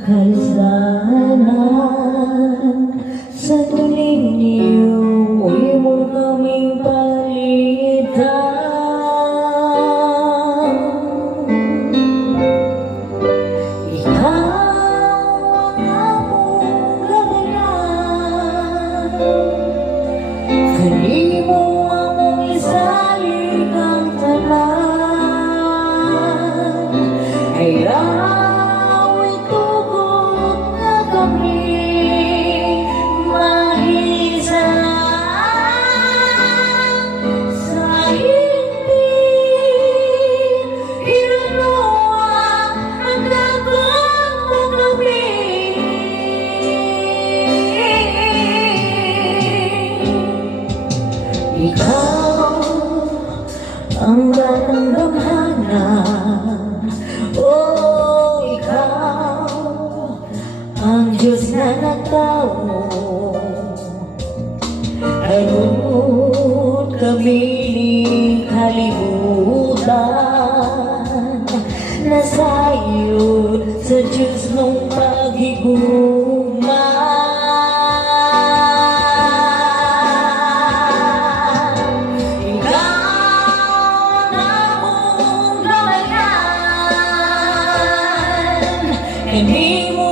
Kalsanan sa tuling niyo, uwi mo kaming palitan. Ikaw ang among gagayan, kanimo among isalig ang tanan. Ayaw itugot na kami mahisa sa hindi inunuwa ang laban mo kami. Ikaw ang batang damhanan, oh, ikaw ang Diyos na nagtao. Anong kami ni kalimutan, nasayod sa Diyos mong paghigugma. Hindi mo